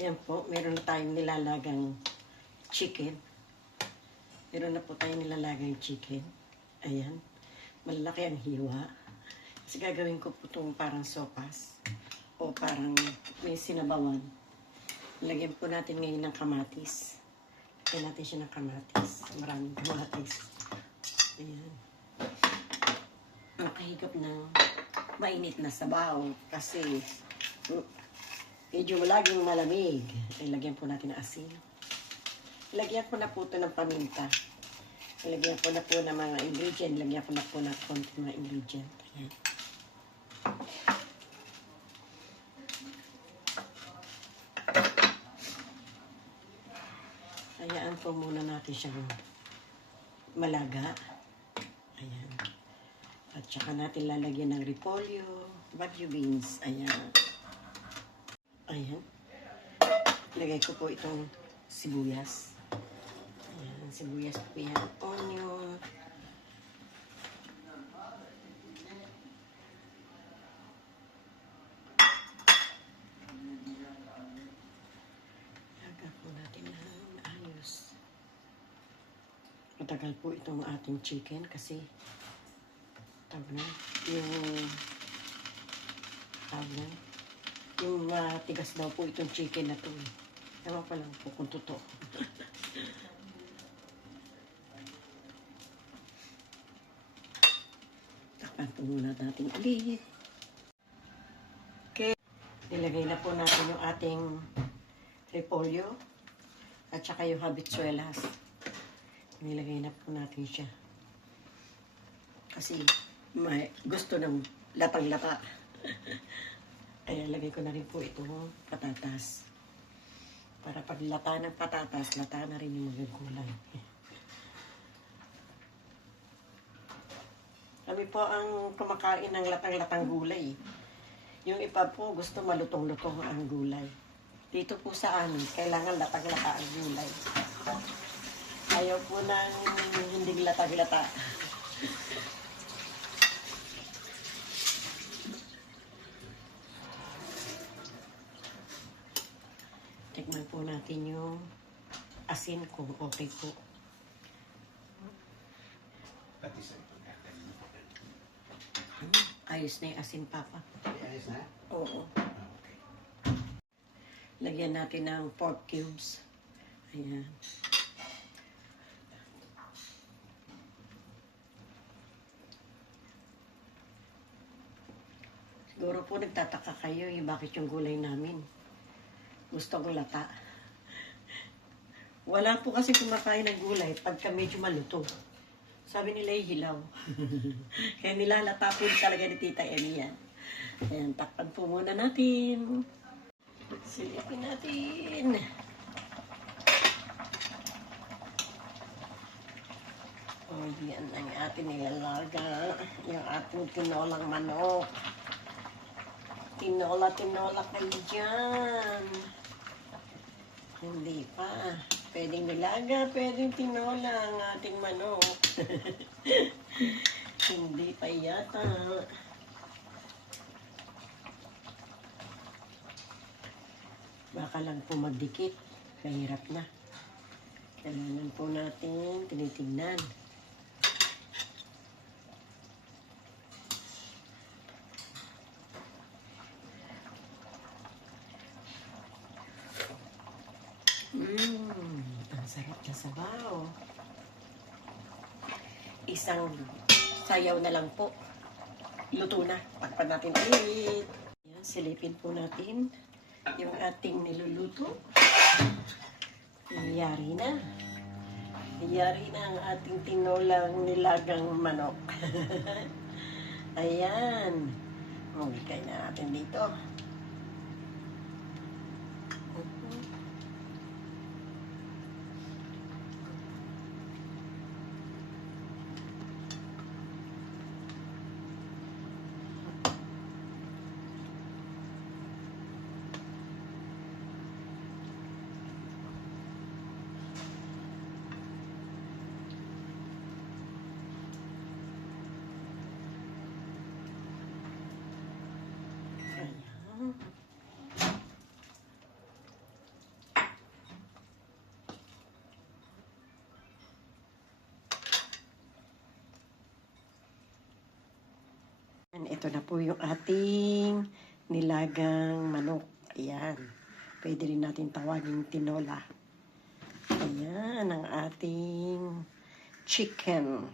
Ayan po, meron na tayong nilalagang chicken. Meron na po tayong nilalagang chicken. Ayan. Malalaki ang hiwa. Kasi gagawin ko po itong parang sopas. O parang may sinabawan. Lagyan po natin ngayon ng kamatis. Lagyan natin siya ng kamatis. Maraming kamatis. Ayan. Nakahigop ng mainit na sabaw. Kasi medyo laging malamig. Ay, lagyan po natin ng asin. Lagyan ko na po ito ng paminta. Lagyan ko na po ng mga ingredient. Lagyan ko na po ng konti mga ingredient. Ayan. Hayaan po muna natin siyang malaga. Ayan. At saka natin lalagyan ng repolyo, bagyo beans. Ayan. Ayan. Lagay ko po itong sibuyas. Ayan, sibuyas po yan. Onion. Lagay po natin ng ayos. Matagal po itong ating chicken kasi tawag na yung tigas daw po itong chicken na to. Ewan ko lang po kung totoo. Takpan po muna natin ulit. Okay. Nilagay na po natin yung ating repolyo at saka yung habichuelas. Nilagay na po natin siya. Kasi may gusto ng latang-lata. Kaya lagay ko na rin po itong patatas. Para pag lata ng patatas, lata na rin yung mga gulay. Kami po ang kumakain ng latang-latang gulay. Yung iba po gusto malutong-lutong ang gulay. Dito po sa amin, kailangan latang-lata ang gulay. Ayaw po ng hindi latang-lata. Tikman po natin yung asin kung okay po. Ayos na yung asin, Papa. Ayos na? Oo. Lagyan natin ng pork cubes. Ayan. Siguro po nagtataka kayo yung bakit yung gulay namin gusto kong lata. Wala po kasi kumakain ng gulay pagka medyo maluto. Sabi nila hilaw. Kaya nilalata po talaga ni Tita Emmy yan. Ayan, takpan po muna natin. Silipin natin. O, yan ang ating nilalaga. Yung ating tinolang manok. Tinola kayo dyan. Hindi pa. Pwedeng nilaga, pwedeng tinola ang ating manok. Hindi pa yata. Baka lang po magdikit. Mahirap na. Kailangan po natin tinitignan. Ang sarap na sabaw. Isang sayaw na lang po. Luto na. Takpan natin ulit. Ayan, silipin po natin yung ating niluluto. Yari na. Yari na ang ating tinolang nilagang manok. Ayan. Umigay na natin dito. Ito na po yung ating nilagang manok. Ayan. Pwede rin natin tawagin tinola. Ayan ang ating chicken.